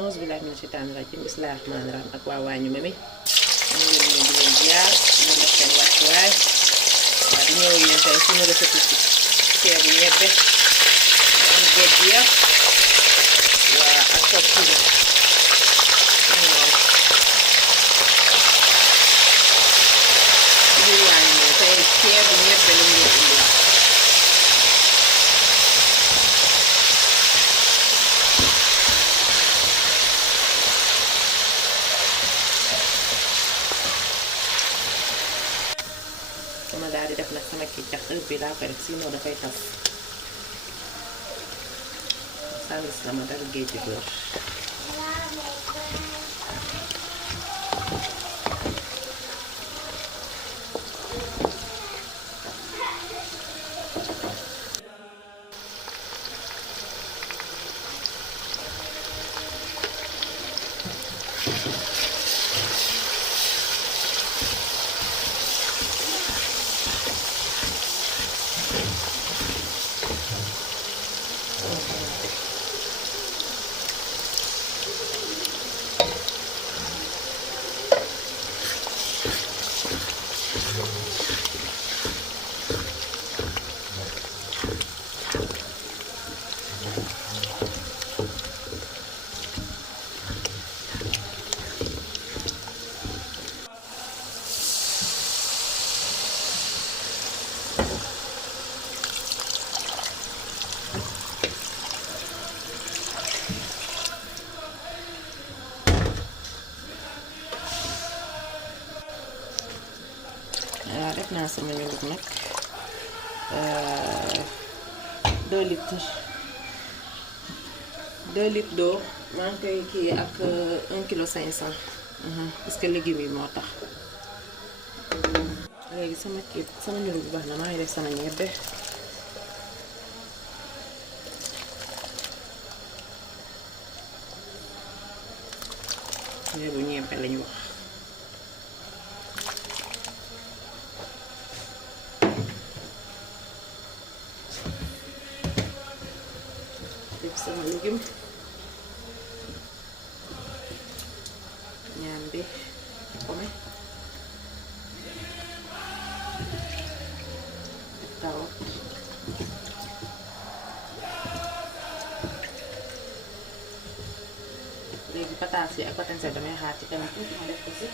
auzu billaahi mina sheytaani rajiim bismillaahi rahmaani rahiim ak waa waañu ma mi ñu ngi leen di leen ziar di leen def seen wàccuwaay waa di ñëw ak yéen tey suñu recette ceebu ñebbe am géej gi ya waa ak toog suñu biir waañu ma tey ceebu ñebbe la ñu indi sama daal di def nag sama kiccax heure bi laa koy def sinon dafay tas sànni sama dara géej gi beurre waaw def naa sama ñulug nag 2 litres d'eau maa ngi koy kii ak 1 kilo 500 parce que légumes yi moo tax léegi sama ñulug bu baax na maa ngi def sama ñebbe bu ñebbe lañu wax sama légume ñambi pome carotte léegi pataas yi ak pataas damay xaar ci kanam tuuti ma def ko ci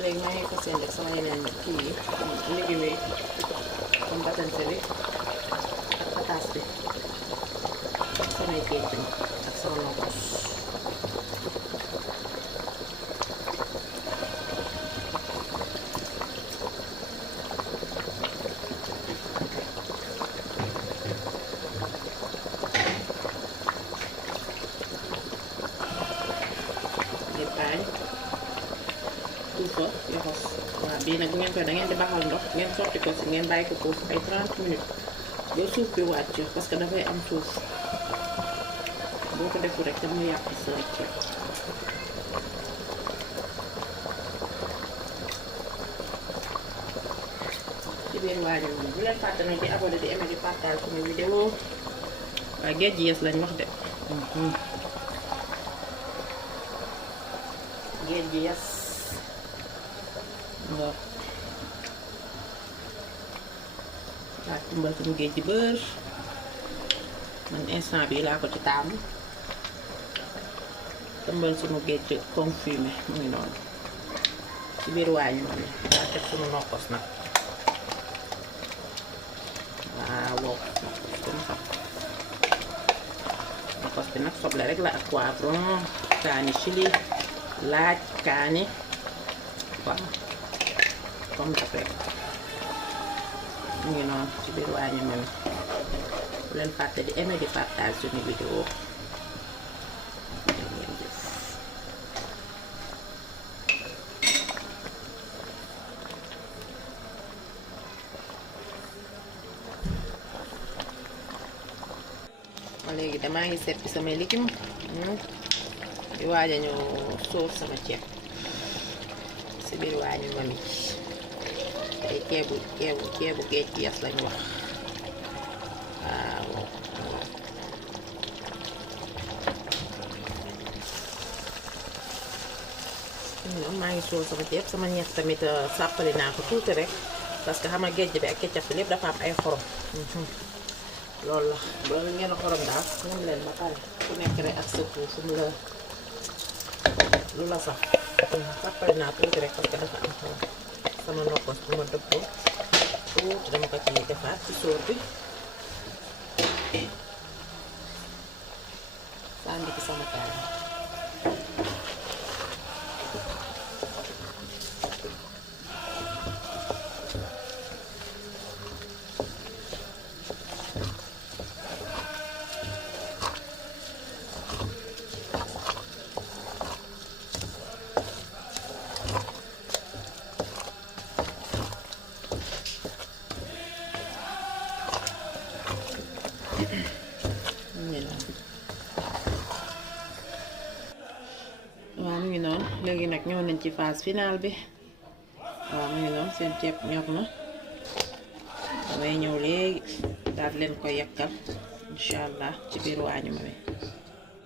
léegi maa ngi ko seen def sama yeneen kii yi légumes yi comme batanse bi ak pataas bi ak samay géej ak sama nokkos tuufa yoxos waaw bii nag bu ngeen koy da ngeen di baxal ndox ngeen sotti ko si ngeen bàyyi ko foofu ay 30 minutes ba suuf bi wàcc parce que dafay am suuf boo ko defu rek dama yàq sa ceeb ci biir waañu moom bu leen fàtte nag di abonné di aimer di partage suñu vidéo waaye géej gi yes lañ wax de géej gi yes waaw tumbal suñu géej gi beurre man instant bi laa ko ci taamu tumbal suñu géej gi confumé mu ngi noonu ci biir waañu ma ne daa teg suñu nokkos nag waaw comme ça nokkos bi nag soble rek la ak poivron kaani chili laaj kaani waaw comme dafay mu ngi noonu ci biir waañu ma ne bu leen fàtte di aimer di partage suñu vidéo léegi damaa ngi seppi samay légumes di waaj a ñëw sóor sama ceeb si biir waañu ma mi tey ceebu géej gi yes lañu wax waaw maa ngi sóor sama ceeb sama ñeex tamit sàppali naa ko tuuti rek parce que xam nga géej bi ak ketchup bi lépp dafa am ay xorom loolu la loolu ngeen xorom daal ñoom leen ba pare ku nekk rek ak sa tuut fu mu la lu la sax sàppali naa tuuti rek parce que dafa am xorom sama nokkos bu ma dëppoo tuuti dama ko ci defaat ci sóor bi sànni ci sama kaani waaw mu ngi noonu léegi nag ñëw nañ ci phase finale bi waaw mu ngi noonu seen ceeb ñor na damay ñëw léegi daal leen ko yekkal incha allah ci biir waañu ma bi